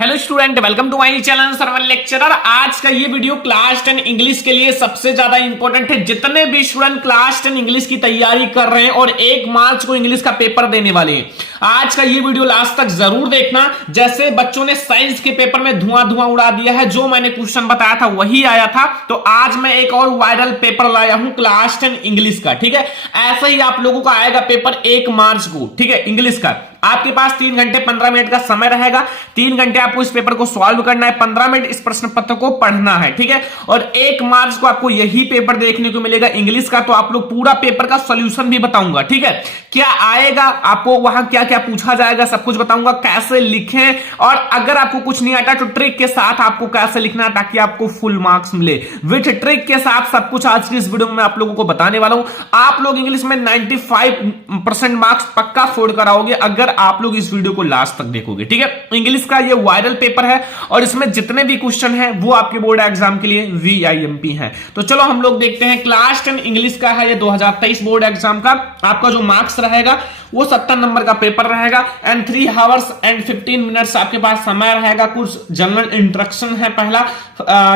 Hello student, welcome to my channel server lecturer. आज का ये वीडियो क्लास 10 इंग्लिश के लिए सबसे ज्यादा इंपॉर्टेंट है। जितने भी स्टूडेंट क्लास 10 इंग्लिश की तैयारी कर रहे हैं और 1 मार्च को इंग्लिश का पेपर देने वाले हैं, आज का ये वीडियो लास्ट तक जरूर देखना। जैसे बच्चों ने साइंस के पेपर में धुआं उड़ा दिया है, जो मैंने क्वेश्चन बताया था वही आया था, तो आज मैं एक और वायरल पेपर लाया हूं क्लास 10 इंग्लिश का। ठीक है, ऐसा ही आप लोगों का आएगा पेपर 1 मार्च को। ठीक है, इंग्लिश का आपके पास 3 घंटे 15 मिनट का समय रहेगा। 3 घंटे आपको इस पेपर को सॉल्व करना है, 15 मिनट इस प्रश्न पत्र को पढ़ना है। ठीक है, और 1 मार्च को आपको यही पेपर देखने को मिलेगा इंग्लिश का। तो आप लोग पूरा पेपर का सॉल्यूशन भी बताऊंगा। ठीक है, क्या आएगा आपको, वहां क्या क्या पूछा जाएगा, सब कुछ बताऊंगा, कैसे लिखें, और अगर आपको कुछ नहीं आता तो ट्रिक के साथ आपको कैसे लिखना है ताकि आपको फुल मार्क्स मिले। विथ ट्रिक के साथ सब कुछ आज की इस वीडियो में आप लोगों को बताने वाला हूं। आप लोग इंग्लिश में 95% मार्क्स पक्का फोड़ कर आओगे अगर आप लोग इस वीडियो को लास्ट तक देखोगे। ठीक है, इंग्लिश का ये वायरल पेपर है और इसमें जितने भी क्वेश्चन हैं वो आपके बोर्ड एग्जाम के लिए VIMP हैं। तो चलो हम लोग देखते हैं। क्लास 10 इंग्लिश का है ये 2023 बोर्ड एग्जाम का। आपका जो मार्क्स रहेगा वो 70 नंबर का पेपर रहेगा एंड 3 आवर्स एंड 15 मिनट्स आपके पास समय रहेगा। कुछ जनरल इंस्ट्रक्शन है। पहला,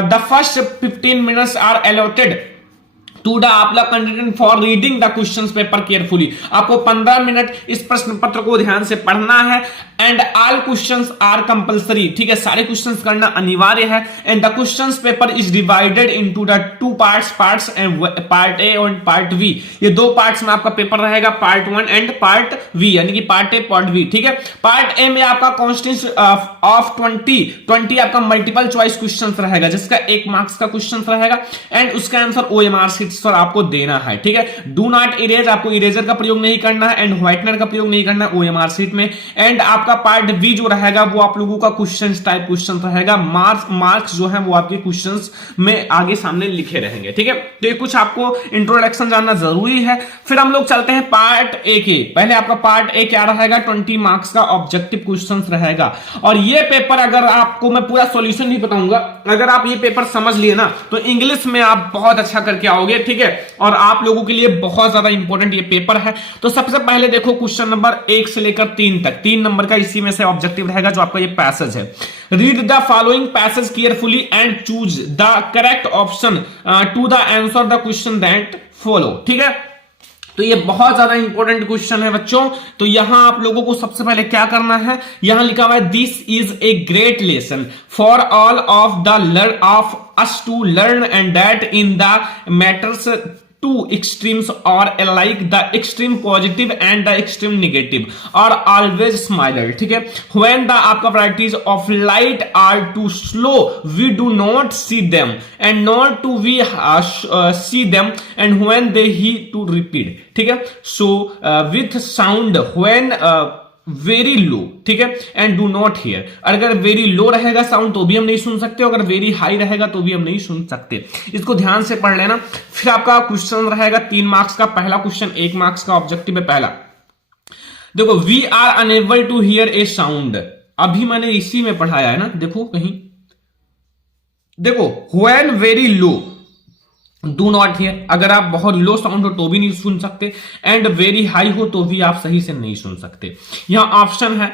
the first 15 minutes are allotted to the आपला content for reading the questions paper carefully. आपको 15 मिनट इस प्रश्न पत्र को ध्यान से पढ़ना है and all questions are compulsory. ठीक है, सारे क्वेश्चंस करना अनिवार्य है and the questions paper is divided into the 2 parts and part A और पार्ट वी। ये 2 पार्ट्स में आपका पेपर रहेगा, पार्ट 1 एंड पार्ट वी, यानी कि पार्ट ए पार्ट वी। ठीक है, पार्ट ए में आपका कॉन्स्टेंस ऑफ 20 आपका मल्टीपल चॉइस क्वेश्चंस रहेगा, जिसका 1 मार्क्स का क्वेश्चन रहेगा एंड उसका आंसर OMR शीट पर आपको देना है। ठीक है, डू नॉट इरेज, आपको इरेजर का प्रयोग नहीं करना है एंड व्हाइटनर का प्रयोग नहीं करना है OMR शीट में। एंड आपका पार्ट बी जो रहेगा वो आप लोगों का क्वेश्चन टाइप क्वेश्चन रहेगा। मार्क्स जो है वो आपके क्वेश्चंस में आगे सामने लिखे रहेंगे। ठीक है, तो ये कुछ आपको इंट्रोडक्शन जानना जरूरी है। फिर हम लोग चलते हैं पार्ट ए के। पहले आपका पार्ट ए क्या रहेगा, 20 मार्क्स का ऑब्जेक्टिव क्वेश्चन रहेगा। और ये पेपर अगर आपको मैं पूरा सॉल्यूशन नहीं बताऊंगा, अगर आप ये पेपर समझ लिए ना तो इंग्लिश में आप बहुत अच्छा करके आओगे। ठीक है, और आप लोगों के लिए बहुत ज्यादा इंपॉर्टेंट ये पेपर है। तो सबसे पहले देखो क्वेश्चन नंबर 1 से लेकर 3 तक, 3 नंबर का इसी में से ऑब्जेक्टिव रहेगा जो आपका ये पैसेज है। Read the following passage carefully and choose the correct option to the answer the question that follow. ठीक है, तो ये बहुत ज्यादा इंपॉर्टेंट क्वेश्चन है बच्चों। तो यहां आप लोगों को सबसे पहले क्या करना है, यहां लिखा हुआ है this is a great lesson for all of the learn of us to learn and that in the matters two extremes are alike, the extreme positive and the extreme negative are always smaller. ठीक है, when the आपका varieties of light are too slow we do not see them and not to we see them and when they heat to repeat. ठीक है, so with sound when very low, ठीक है, and do not here. अगर very low रहेगा sound तो भी हम नहीं सुन सकते, अगर वेरी हाई रहेगा तो भी हम नहीं सुन सकते। इसको ध्यान से पढ़ लेना। फिर आपका क्वेश्चन रहेगा 3 मार्क्स का। पहला क्वेश्चन 1 मार्क्स का ऑब्जेक्टिव है। पहला देखो, we are enable to hear a sound. अभी मैंने इसी में पढ़ाया है ना, देखो कहीं, देखो when very low do not here, अगर आप बहुत लो साउंड हो तो भी नहीं सुन सकते, एंड वेरी हाई हो तो भी आप सही से नहीं सुन सकते। यहां ऑप्शन है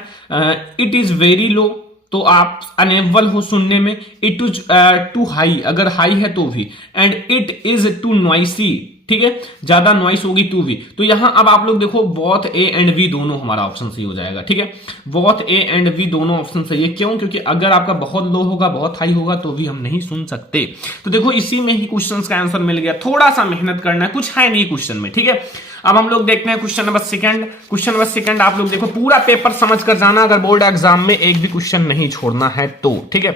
इट इज वेरी लो तो आप अनेबल हो सुनने में, इट इज टू हाई, अगर हाई है तो भी, and it is too noisy, ठीक है, ज्यादा नॉइस होगी टू भी। तो यहां अब आप लोग देखो बोथ ए एंड वी दोनों हमारा ऑप्शन सही हो जाएगा। ठीक है, बोथ ए एंड वी दोनों ऑप्शन सही है। क्यों? क्योंकि अगर आपका बहुत लो होगा बहुत हाई होगा तो भी हम नहीं सुन सकते। तो देखो इसी में ही क्वेश्चन का आंसर मिल गया। थोड़ा सा मेहनत करना है, कुछ है नहीं क्वेश्चन में। ठीक है, अब हम लोग देखते हैं क्वेश्चन नंबर 2। क्वेश्चन नंबर 2 आप लोग देखो, पूरा पेपर समझ कर जाना अगर बोर्ड एग्जाम में एक भी क्वेश्चन नहीं छोड़ना है तो। ठीक है,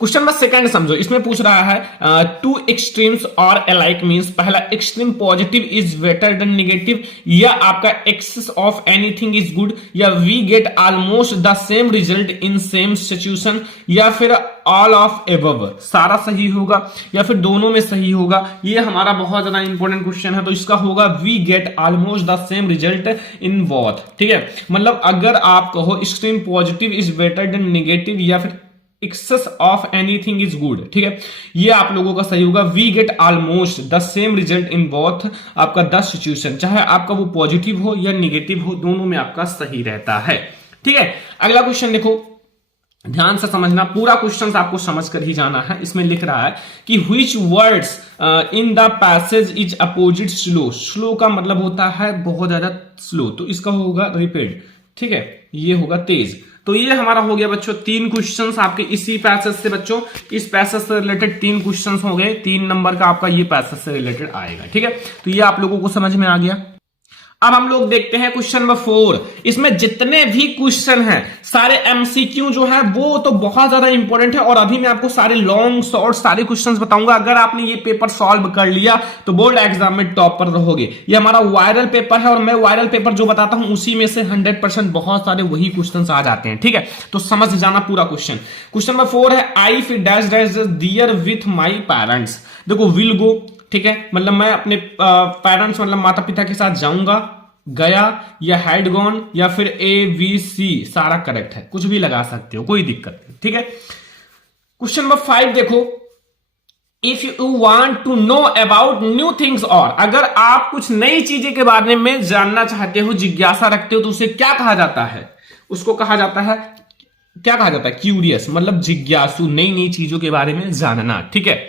क्वेश्चन नंबर 2 समझो। इसमें पूछ रहा है टू एक्सट्रीम्स और अलाइक मींस, पहला extreme positive is better than negative, या आपका excess of anything is good, या we get almost the same result in same situation, या फिर ऑल ऑफ एबव। सारा सही होगा या फिर दोनों में सही होगा। ये हमारा बहुत ज्यादा इंपॉर्टेंट क्वेश्चन है। तो इसका होगा we get almost the same result in both. ठीक है, मतलब अगर आप कहो extreme positive is better than negative या फिर excess of anything is good, ठीक है, ये आप लोगों का सही होगा। We get almost the same result in both आपका द सिचुएशन, चाहे आपका वो पॉजिटिव हो या निगेटिव हो, दोनों में आपका सही रहता है। ठीक है, अगला क्वेश्चन देखो, ध्यान से समझना, पूरा क्वेश्चन आपको समझ कर ही जाना है। इसमें लिख रहा है कि which words in the passage is opposite slow. Slow का मतलब होता है बहुत ज्यादा स्लो, तो इसका होगा रिपीट, ठीक है, ये होगा तेज। तो ये हमारा हो गया बच्चों 3 क्वेश्चंस आपके इसी पैसेज से। बच्चों इस पैसेज से रिलेटेड 3 क्वेश्चंस हो गए, 3 नंबर का आपका ये पैसेज से रिलेटेड आएगा, ठीक है। तो ये आप लोगों को समझ में आ गया। अब हम लोग देखते हैं क्वेश्चन नंबर 4। इसमें जितने भी क्वेश्चन हैं सारे एमसीक्यू जो है वो तो बहुत ज्यादा इंपॉर्टेंट है, और अभी मैं आपको सारे लॉन्ग शॉर्ट सारे क्वेश्चंस बताऊंगा। अगर आपने ये पेपर सॉल्व कर लिया तो बोर्ड एग्जाम में टॉप पर रहोगे। ये हमारा वायरल पेपर है, और मैं वायरल पेपर जो बताता हूं उसी में से 100% बहुत सारे वही क्वेश्चन आ जाते हैं, ठीक है। तो समझ जाना पूरा क्वेश्चन। क्वेश्चन नंबर 4 है आई फिर dash dash dear with my parents. देखो विल गो, ठीक है, मतलब मैं अपने पेरेंट्स मतलब माता पिता के साथ जाऊंगा, गया, या हैड गॉन, या फिर ABC सारा करेक्ट है, कुछ भी लगा सकते हो, कोई दिक्कत नहीं, ठीक है। क्वेश्चन नंबर 5 देखो, if you want to know about new things, और अगर आप कुछ नई चीजें के बारे में जानना चाहते हो, जिज्ञासा रखते हो, तो उसे क्या कहा जाता है? उसको कहा जाता है, क्या कहा जाता है? क्यूरियस, मतलब जिज्ञासु, नई नई चीजों के बारे में जानना, ठीक है।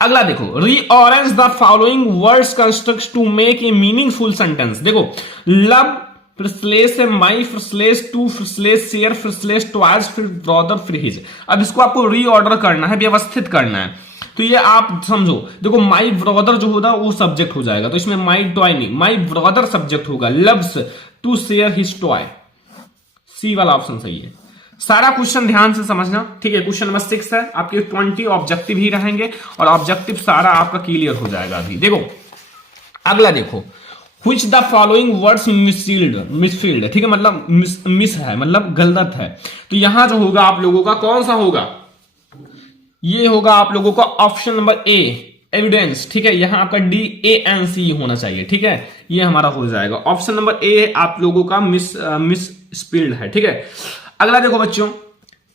अगला देखो, rearrange the following words construct to make a meaningful sentence. देखो लव फिर स्लेस है, माई फिर स्लेस, टू फिर स्लेस, शेयर फिर स्लेस, ट्वाइस फिर ब्रदर फिर हिज। अब इसको आपको रीऑर्डर करना है, व्यवस्थित करना है। तो ये आप समझो, देखो माई ब्रदर जो होगा वो सब्जेक्ट हो जाएगा, तो इसमें माई टॉय नहीं, माई ब्रदर सब्जेक्ट होगा, loves to share his toy, C वाला ऑप्शन सही है। सारा क्वेश्चन ध्यान से समझना, ठीक है। क्वेश्चन नंबर 6 है, आपके 20 ऑब्जेक्टिव ही रहेंगे, और ऑब्जेक्टिव सारा आपका क्लियर हो जाएगा अभी। देखो अगला देखो, which the following words misfield, ठीक है, मतलब मिस है, मतलब गलत है। तो यहां जो होगा आप लोगों का कौन सा होगा? ये होगा आप लोगों का ऑप्शन नंबर ए, एविडेंस, ठीक है। यहां आपका DANC होना चाहिए, ठीक है, ये हमारा हो जाएगा। ऑप्शन नंबर ए आप लोगों का मिस स्पील्ड है, ठीक है। अगला देखो बच्चों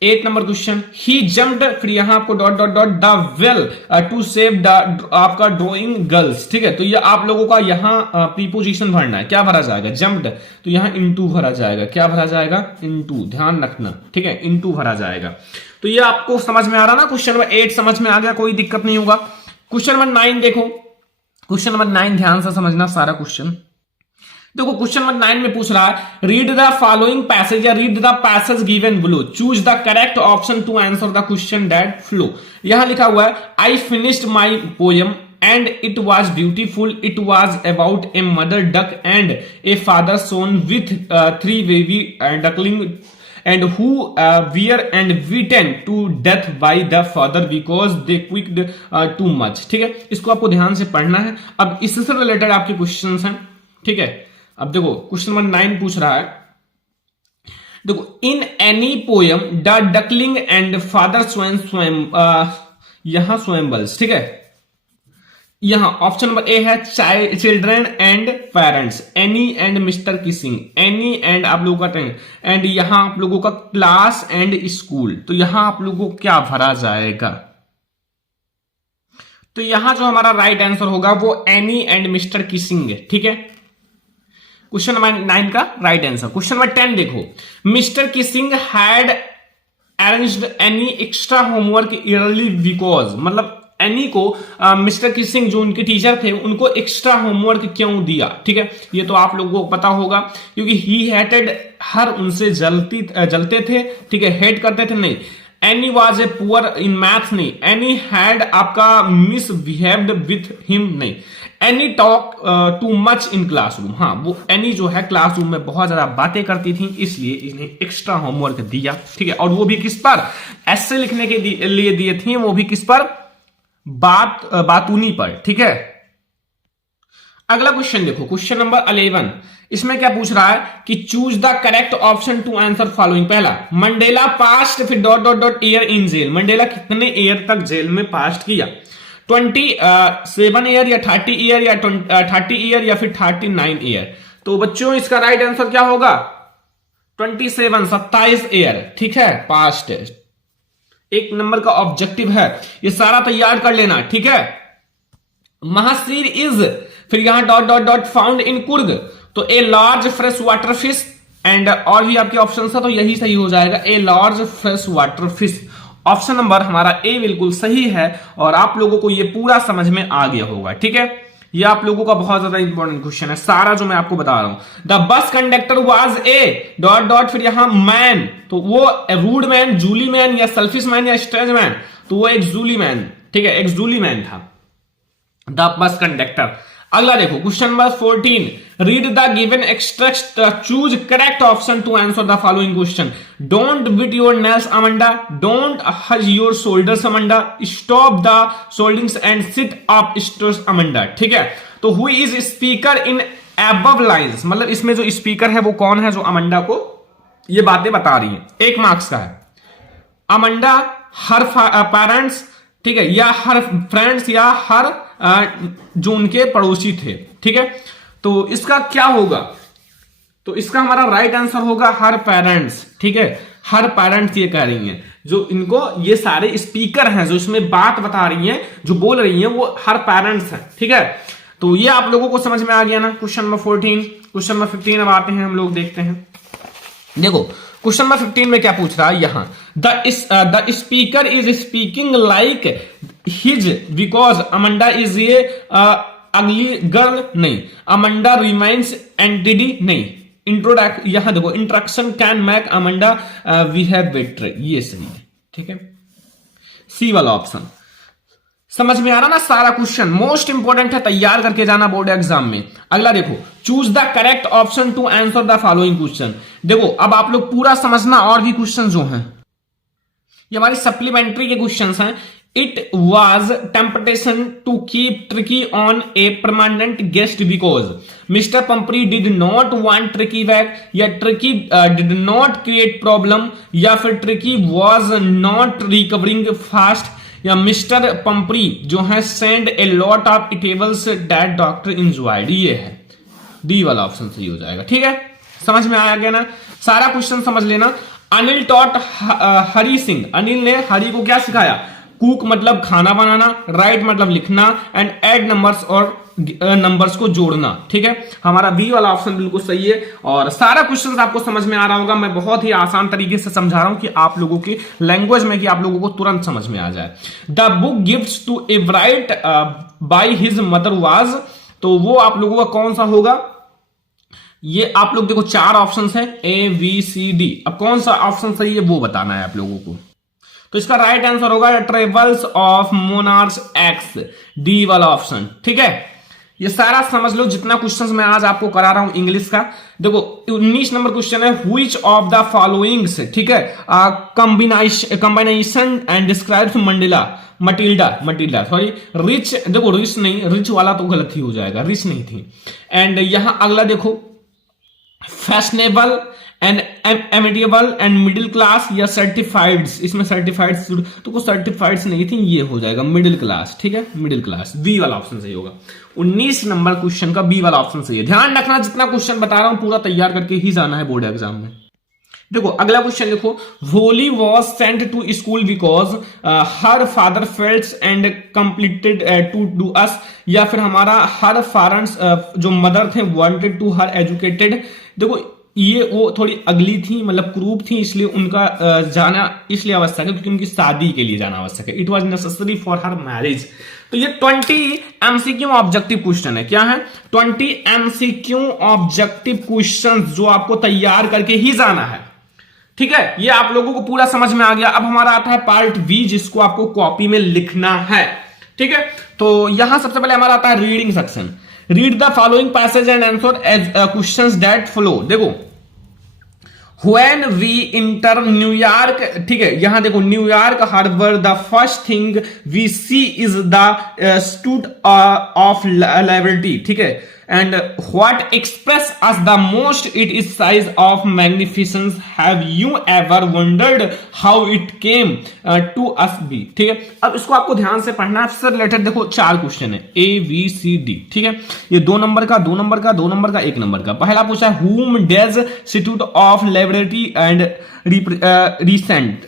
8 नंबर क्वेश्चन, ही जम्प्ड, फिर यहां आपको dot dot dot the well to save आपका ड्रॉइंग गर्ल्स, ठीक है। तो ये आप लोगों का यहां प्रीपोजिशन भरना है, क्या भरा जाएगा? जम्प्ड, तो यहां इनटू भरा जाएगा, क्या भरा जाएगा? इनटू, ध्यान रखना, ठीक है, इनटू भरा जाएगा। तो ये आपको समझ में आ रहा ना? क्वेश्चन नंबर 8 समझ में आ गया, कोई दिक्कत नहीं होगा। क्वेश्चन नंबर 9 देखो, क्वेश्चन नंबर 9 ध्यान से समझना सारा क्वेश्चन। देखो क्वेश्चन नंबर 9 में पूछ रहा है रीड द फॉलोइंग पैसेज या read the passage given below, choose the correct option to answer the question that flow. यहां लिखा हुआ है I finished my poem and it was beautiful. It was about a mother duck and a father swan with 3 baby duckling and who were and beaten to death by the father because they quaked too much, ठीक है। इसको आपको ध्यान से पढ़ना है। अब इससे रिलेटेड आपके क्वेश्चंस हैं, ठीक है। अब देखो क्वेश्चन नंबर 9 पूछ रहा है, देखो in any poem the duckling and father स्वयं यहां स्वयंबल्स, ठीक है। यहां ऑप्शन नंबर ए है children and parents, any and mister Keesing, any and आप लोगों का एंड यहां आप लोगों का क्लास एंड स्कूल। तो यहां आप लोगों को क्या भरा जाएगा? तो यहां जो हमारा राइट आंसर होगा वो एनी एंड मिस्टर किसिंग है, ठीक है। क्वेश्चन नंबर 9 का राइट आंसर। क्वेश्चन नंबर 10 देखो, mister Keesing had arranged any extra homework yearly because, मतलब एनी को मिस्टर किसिंग जो उनके टीचर थे उनको एक्स्ट्रा होमवर्क क्यों दिया, ठीक है। ये तो आप लोगों को पता होगा, क्योंकि ही हेटेड हर उनसे जलते थे, ठीक है, हेट करते थे। नहीं, any was a poor in math, नहीं, एनी हैड आपका मिसबिहेव्ड विथ हिम, नहीं, any talk too much in classroom, हाँ वो एनी जो है क्लासरूम में बहुत ज्यादा बातें करती थी इसलिए इन्हें एक्स्ट्रा होमवर्क दिया, ठीक है। और वो भी किस पर? ऐसे लिखने के लिए दिए थे, वो भी किस पर? बातूनी पर, ठीक है। अगला क्वेश्चन देखो, क्वेश्चन नंबर 11, इसमें क्या पूछ रहा है कि choose the correct option to answer following. पहला, मंडेला पास्ट फिर dot dot dot year in jail, Mandela कितने ईयर तक जेल में पास्ट किया? 27 ईयर या 30 ईयर या 30 ईयर या फिर 39 ईयर। तो बच्चों इसका राइट आंसर क्या होगा? 27 ईयर, ठीक है, पास्ट। एक नंबर का ऑब्जेक्टिव है, ये सारा तैयार कर लेना, ठीक है। महासीर इज, फिर यहां dot dot dot found in Coorg, तो a large fresh water fish, and और भी आपके ऑप्शन था, तो यही सही हो जाएगा, ए large fresh water fish. Option number हमारा ए बिल्कुल सही है और आप लोगों को ये पूरा समझ में आ गया होगा। ठीक है, ये आप लोगों का बहुत ज्यादा इंपॉर्टेंट क्वेश्चन है सारा जो मैं आपको बता रहा हूं। The bus conductor was a dot dot फिर यहां मैन, तो वो रूड मैन, जूली मैन या सेल्फिश मैन या स्ट्रेज मैन, तो वो एक जूली मैन, ठीक है, एक जूली मैन था द बस कंडक्टर। अगला देखो question number 14, read the given extract, choose correct option to answer the following question. Don't bite your nails Amanda, don't hunch your shoulders Amanda, stop the scoldings and sit up stress Amanda. ठीक है, तो who is speaker in above lines, मतलब इसमें जो speaker है वो कौन है जो अमंडा को ये बातें बता रही है। 1 मार्क्स का है। अमंडा हर पेरेंट्स, ठीक है, या हर फ्रेंड्स या हर जो उनके पड़ोसी थे। ठीक है, तो इसका क्या होगा, तो इसका हमारा राइट आंसर होगा हर पेरेंट्स। ठीक है, हर पेरेंट्स ये कह रही हैं, जो इनको ये सारे स्पीकर हैं जो इसमें बात बता रही हैं, जो बोल रही हैं, वो हर पेरेंट्स हैं। ठीक है, तो ये आप लोगों को समझ में आ गया ना क्वेश्चन नंबर 14। क्वेश्चन नंबर 15 अब आते हैं, हम लोग देखते हैं। देखो क्वेश्चन नंबर 15 में क्या पूछ रहा है, यहां the speaker is speaking like his because Amanda is ये अगली गर्ल, नहीं, अमंडा रिमाइंस एंटिडी, नहीं, इंट्रोडक्ट, यहां देखो इंट्रोडक्शन कैन मेक अमंडा वी हैव बेटर, ये सही है। ठीक है, सी वाला ऑप्शन। समझ में आ रहा ना सारा क्वेश्चन, मोस्ट इंपोर्टेंट है, तैयार करके जाना बोर्ड एग्जाम में। अगला देखो, choose the correct option to answer the following question. देखो अब आप लोग पूरा समझना, और भी क्वेश्चन जो हैं ये हमारे सप्लीमेंट्री के क्वेश्चंस हैं। It was temptation to keep Tricki on a permanent guest because mister Pumphrey did not want Tricki back, या Tricki did not create problem, या फिर Tricki was not recovering fast, या मिस्टर पंपरी जो है send a lot of eatables that doctor enjoyed. ये है D वाला option सही हो जाएगा। ठीक है, समझ में आया गया ना, सारा क्वेश्चन समझ लेना। अनिल टॉट हरि सिंह, अनिल ने हरि को क्या सिखाया, कुक मतलब खाना बनाना, राइट मतलब लिखना, एंड ऐड नंबर्स और नंबर्स को जोड़ना। ठीक है, हमारा बी वाला ऑप्शन बिल्कुल सही है और सारा क्वेश्चन आपको समझ में आ रहा होगा। मैं बहुत ही आसान तरीके से समझा रहा हूं कि आप लोगों की लैंग्वेज में, कि आप लोगों को तुरंत समझ में आ जाए। द बुक गिफ्ट्स टू एवराइट बाय हिज मदर वाज, तो वो आप लोगों का कौन सा होगा, ये आप लोग देखो 4 ऑप्शन है, ए बी सी डी। अब कौन सा ऑप्शन सही है वो बताना है आप लोगों को। तो इसका राइट आंसर होगा travels of monarchs x, D वाला ऑप्शन। ठीक है, ये सारा समझ लो जितना क्वेश्चंस मैं आज आपको करा रहा हूं इंग्लिश का। देखो 19 नंबर क्वेश्चन है, व्हिच ऑफ द फॉलोइंग्स, ठीक है, combination and describes Matilda sorry rich, देखो रिच नहीं, रिच वाला तो गलत ही हो जाएगा, रिच नहीं थी। एंड यहां अगला देखो fashionable and amiable and middle class या सर्टिफाइड, इसमें सर्टिफाइड तो कुछ सर्टिफाइड नहीं थी, ये हो जाएगा मिडिल क्लास। ठीक है, मिडिल क्लास, बी वाला ऑप्शन सही होगा। 19 नंबर क्वेश्चन का बी वाला ऑप्शन सही है। ध्यान रखना जितना क्वेश्चन बता रहा हूं पूरा तैयार करके ही जाना है बोर्ड एग्जाम में। देखो अगला क्वेश्चन देखो, Wally was sent to school because her father felt and completed to do us, या फिर हमारा हर पेरेंट्स जो मदर थे वांटेड टू हर एजुकेटेड। देखो ये वो थोड़ी अगली थी, मतलब क्रूप थी, इसलिए उनका जाना इसलिए आवश्यक है क्योंकि उनकी शादी के लिए जाना आवश्यक है। It was necessary for her marriage. तो ये 20 एमसीक्यू ऑब्जेक्टिव क्वेश्चन है। क्या है? 20 एमसीक्यू ऑब्जेक्टिव क्वेश्चन जो आपको तैयार करके ही जाना है। ठीक है, ये आप लोगों को पूरा समझ में आ गया। अब हमारा आता है पार्ट बी, जिसको आपको कॉपी में लिखना है। ठीक है, तो यहां सबसे पहले हमारा आता है reading section. Read the following passage and answer as questions that follow. देखो When we enter न्यूयॉर्क, ठीक है, यहां देखो New York harbour, the first thing we see is the stood of liability. ठीक है, and what express us the most it is size of magnificence, have you ever wondered how it came to us be. ठीक है, अब इसको आपको ध्यान से पढ़ना है। इससे रिलेटेड देखो 4 क्वेश्चन है, ए बी सी डी। ठीक है, ये 2 नंबर का, 2 नंबर का, 2 नंबर का, 1 नंबर का। पहला पूछा है whom does institute of liability and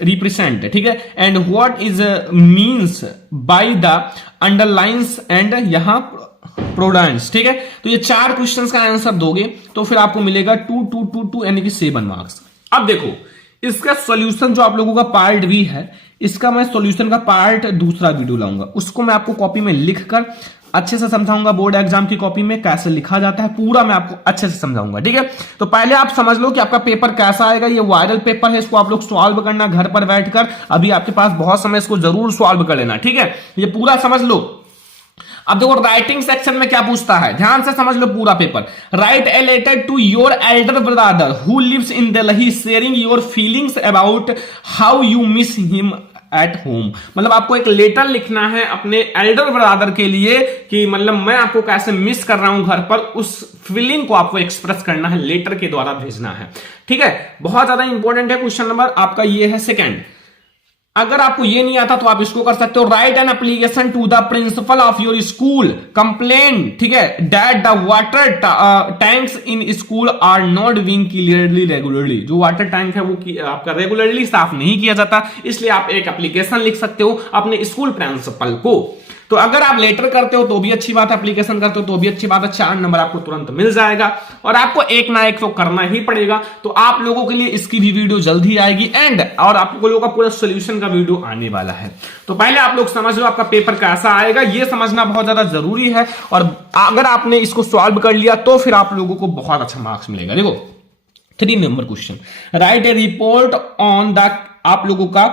represent. ठीक है, and what is means by the underlines, and यहां प्रोडेंस, ठीक है। तो ये 4 क्वेश्चंस का आंसर दोगे तो फिर आपको मिलेगा 2 2 2 2 यानी कि 7 मार्क्स। अब देखो इसका सॉल्यूशन जो आप लोगों का पार्ट बी है, इसका मैं सॉल्यूशन का पार्ट दूसरा वीडियो लाऊंगा, उसको मैं आपको कॉपी में लिखकर अच्छे से समझाऊंगा। बोर्ड एग्जाम की कॉपी में कैसे लिखा जाता है पूरा मैं आपको अच्छे से समझाऊंगा, ठीक है। तो पहले आप समझ लो कि आपका पेपर कैसा आएगा। ये वायरल पेपर है, इसको आप लोग सॉल्व करना घर पर बैठकर, अभी आपके पास बहुत समय, इसको जरूर सॉल्व कर लेना, ठीक है। ये पूरा समझ लो। अब देखो राइटिंग सेक्शन में क्या पूछता है, ध्यान से समझ लो पूरा पेपर। Write a letter to your elder brother who lives in Delhi sharing your feelings about how you miss him at home. मतलब आपको एक लेटर लिखना है अपने एल्डर ब्रदर के लिए कि मतलब मैं आपको कैसे मिस कर रहा हूं घर पर, उस फीलिंग को आपको एक्सप्रेस करना है, लेटर के द्वारा भेजना है, ठीक है। बहुत ज्यादा इंपॉर्टेंट है। क्वेश्चन नंबर आपका ये है सेकंड। अगर आपको ये नहीं आता तो आप इसको कर सकते हो। Write an application to the principal of your school complain, ठीक है, that the water tanks in school are not being clearly regularly. जो वाटर टैंक है वो आपका रेगुलरली साफ नहीं किया जाता, इसलिए आप एक एप्लीकेशन लिख सकते हो अपने स्कूल प्रिंसिपल को। तो अगर आप लेटर करते हो तो भी अच्छी बात है, एप्लीकेशन करते हो तो भी अच्छी बात है, 4 नंबर आपको तुरंत मिल जाएगा। और आपको एक ना एक तो करना ही पड़ेगा। तो आप लोगों के लिए इसकी भी वीडियो जल्दी आएगी एंड और आप लोगों का पूरा सोल्यूशन का वीडियो आने वाला है। तो पहले आप लोग समझ लो आपका पेपर कैसा आएगा, ये समझना बहुत ज्यादा जरूरी है। और अगर आपने इसको सॉल्व कर लिया तो फिर आप लोगों को बहुत अच्छा मार्क्स मिलेगा। देखो 3 number question, right A report on the, आप लोगों का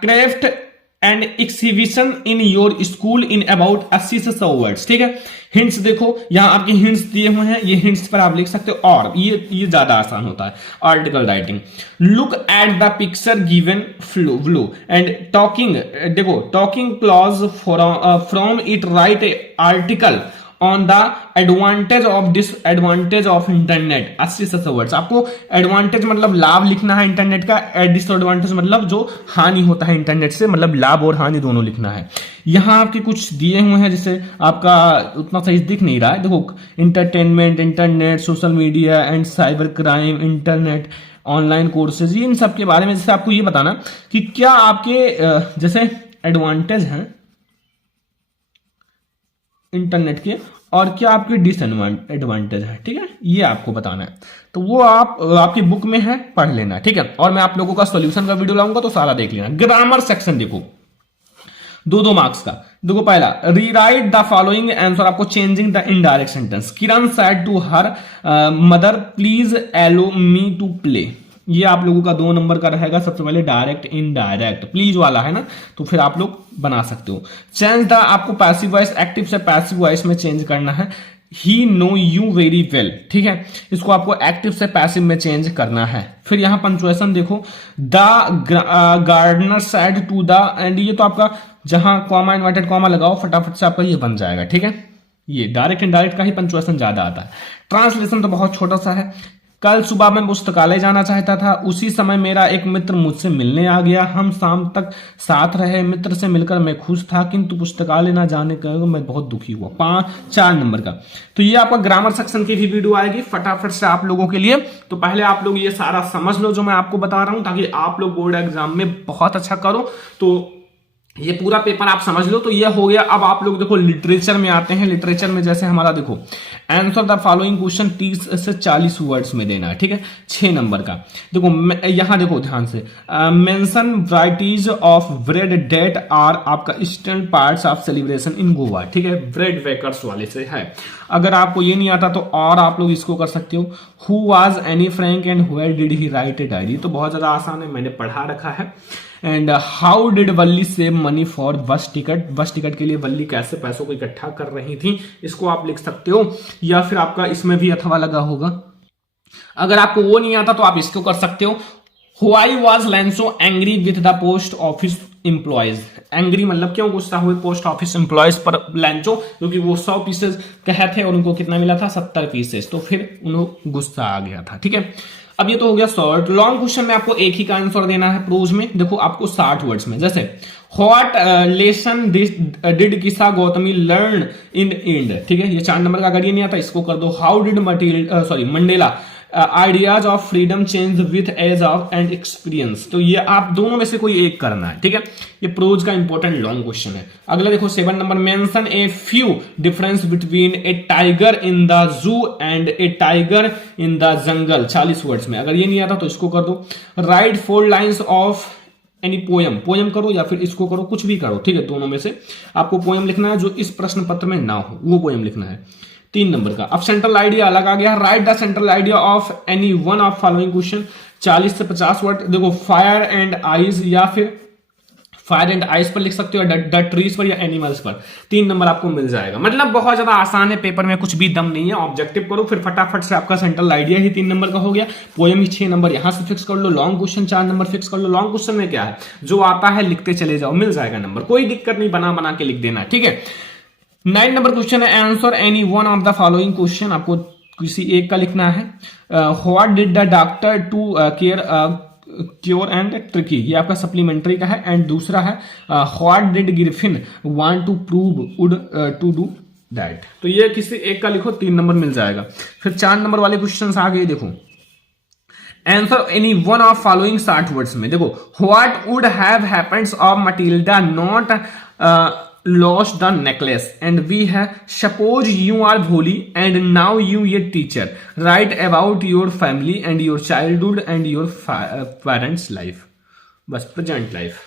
craft and exhibition in your school in about 80 से 100 वर्ड्स, ठीक है। हिंट्स देखो, यहां आपके हिंट्स दिए हुए हैं, ये हिंट्स पर आप लिख सकते हो। और ये ज्यादा आसान होता है article writing. Look at the picture given flow and talking, देखो talking clause from it write a article on the advantage of disadvantage of internet 80 से 100 वर्ड्स। आपको एडवांटेज मतलब लाभ लिखना है इंटरनेट का, डिसएडवांटेज मतलब जो हानि होता है इंटरनेट से, मतलब लाभ और हानि दोनों लिखना है। यहां आपके कुछ दिए हुए हैं जिसे आपका उतना सही दिख नहीं रहा है। देखो entertainment, internet, social media and cyber crime, internet, online courses, इन सब के बारे में जैसे आपको ये बताना कि क्या आपके जैसे एडवांटेज हैं इंटरनेट के और क्या आपके डिसएडवांटेज है, ठीक है, ये आपको बताना है। तो वो आप आपकी बुक में है, पढ़ लेना, ठीक है। और मैं आप लोगों का सॉल्यूशन का वीडियो लाऊंगा तो सारा देख लेना। ग्रामर सेक्शन देखो 2 मार्क्स का। देखो पहला, रीराइट द फॉलोइंग आंसर, आपको changing the indirect sentence. Kiran said to her mother please allow me to play. ये आप लोगों का 2 नंबर का रहेगा। सबसे पहले डायरेक्ट इनडायरेक्ट, प्लीज वाला है ना, तो फिर आप लोग बना सकते हो। चेंज द, आपको पैसिव वॉइस एक्टिव से पैसिव वॉइस में चेंज करना है। ही नो यू वेरी वेल, ठीक है, इसको आपको एक्टिव से पैसिव में चेंज करना है। फिर यहां पंक्चुएशन देखो, the gardener said to the, and ये तो आपका जहां कॉमा इन्वर्टेड कॉमा लगाओ फटाफट से आपका ये बन जाएगा, ठीक है। ये डायरेक्ट इनडायरेक्ट का ही पंक्चुएशन ज्यादा आता है। ट्रांसलेशन तो बहुत छोटा सा है। कल सुबह मैं पुस्तकालय जाना चाहता था, उसी समय मेरा एक मित्र मुझसे मिलने आ गया। हम शाम तक साथ रहे, मित्र से मिलकर मैं खुश था किंतु पुस्तकालय ना जाने का मैं बहुत दुखी हुआ। 4 नंबर का। तो ये आपका ग्रामर सेक्शन की भी वीडियो आएगी फटाफट से आप लोगों के लिए। तो पहले आप लोग ये सारा समझ लो जो मैं आपको बता रहा हूं, ताकि आप लोग बोर्ड एग्जाम में बहुत अच्छा करो। तो ये पूरा पेपर आप समझ लो। तो ये हो गया। अब आप लोग देखो लिटरेचर में आते हैं। लिटरेचर में जैसे हमारा देखो, आंसर द फॉलोइंग क्वेश्चन 30 से 40 वर्ड्स में देना है, ठीक है, 6 नंबर का। देखो यहां देखो ध्यान से, mention varieties of bread that are आपका eastern parts of celebration in Goa, ठीक है, ब्रेड बेकर्स वाले से है। अगर आपको ये नहीं आता तो और आप लोग इसको कर सकते हो। Who was Anne Frank and where did he write a diary, तो बहुत ज्यादा आसान है, मैंने पढ़ा रखा है। And how did Valli save money for bus ticket, bus ticket के लिए वल्ली कैसे पैसों को इकट्ठा कर रही थी, इसको आप लिख सकते हो। या फिर आपका इसमें भी अथवा लगा होगा। अगर आपको वो नहीं आता तो आप इसको कर सकते हो। Why was Lencho angry with the post office employees, angry मतलब क्यों गुस्सा हुए पोस्ट ऑफिस एम्प्लॉयज पर लैंचो, क्योंकि वो 100 पीसेस कहे थे और उनको कितना मिला था 70 पीसेस, तो फिर उन्हें गुस्सा आ गया था, ठीक है। अब ये तो हो गया शॉर्ट। लॉन्ग क्वेश्चन में आपको एक ही का आंसर देना है। प्रोज में देखो आपको 60 वर्ड्स में, जैसे व्हाट लेसन डिड किसा गौतमी लर्न इन एंड, ठीक है, ये 4 नंबर का। अगर ये नहीं आता इसको कर दो। How did Mandela ideas of freedom change with age of and experience. तो ये आप दोनों में से कोई एक करना है, ठीक है। ये प्रोज का इंपॉर्टेंट लॉन्ग क्वेश्चन है। अगला देखो 7 number, mention a few difference between A tiger in the zoo and A tiger in the jungle, 40 words में। अगर ये नहीं आता तो इसको कर दो। Right 4 lines of any poem, poem करो या फिर इसको करो, कुछ भी करो, ठीक है। दोनों में से आपको पोयम लिखना है जो इस प्रश्न पत्र में ना हो, वो पोयम लिखना है। 3 नंबर का, अब सेंट्रल आइडिया अलग आ गया। Right the central idea of any one of following question, 40 से 50 वर्ड। देखो फायर एंड आइज, या फिर फायर एंड आइस पर लिख सकते हो, द ट्रीज पर या एनिमल्स पर। 3 नंबर आपको मिल जाएगा। मतलब बहुत ज्यादा आसान है, पेपर में कुछ भी दम नहीं है। ऑब्जेक्टिव करो, फिर फटाफट से आपका सेंट्रल आइडिया ही 3 नंबर का हो गया। पोएम ही 6 नंबर यहां से फिक्स कर लो। लॉन्ग क्वेश्चन 4 नंबर फिक्स कर लो। लॉन्ग क्वेश्चन में क्या है, जो आता है लिखते चले जाओ, मिल जाएगा नंबर, कोई दिक्कत नहीं, बना बना के लिख देना, ठीक है। 9 नंबर क्वेश्चन है, answer any one of the following question, आपको किसी एक का लिखना है। What did the doctor to care cure and Tricki, ये आपका सप्लीमेंट्री का है। एंड दूसरा है what did Griffin want to prove would to do that. तो ये किसी एक का लिखो, 3 नंबर मिल जाएगा। फिर 4 नंबर वाले क्वेश्चन आ गए, देखो answer any one of following 60 words में। देखो what would have happened of Matilda not lost the necklace and we have suppose you are Bholi and now you a teacher, write about your family and your childhood and your parents life, बस present life.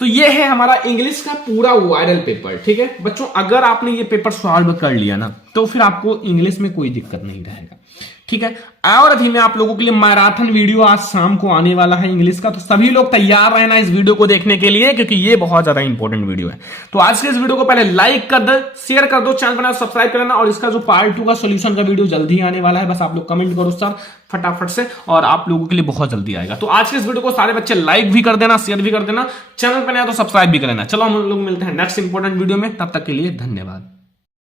तो ये है हमारा English का पूरा viral paper, ठीक है बच्चों। अगर आपने ये पेपर सॉल्व कर लिया ना तो फिर आपको इंग्लिश में कोई दिक्कत नहीं रहेगा, ठीक है। और अभी मैं आप लोगों के लिए मैराथन वीडियो आज शाम को आने वाला है इंग्लिश का, तो सभी लोग तैयार रहना इस वीडियो को देखने के लिए, क्योंकि ये बहुत ज्यादा इंपॉर्टेंट वीडियो है। तो आज के इस वीडियो को पहले लाइक कर दो, शेयर कर दो, चैनल बनाओ, सब्सक्राइब कर लेना। और इसका जो पार्ट 2 का सोल्यूशन का वीडियो जल्दी आने वाला है, बस आप लोग कमेंट करो सर फटाफट से, और आप लोगों के लिए बहुत जल्दी आएगा। तो आज के इस वीडियो को सारे बच्चे लाइक भी कर देना, शेयर भी कर देना, चैनल पर नया तो सब्सक्राइब भी कर लेना। चलो हम लोग मिलते हैं नेक्स्ट इंपॉर्टेंट वीडियो में, तब तक के लिए धन्यवाद।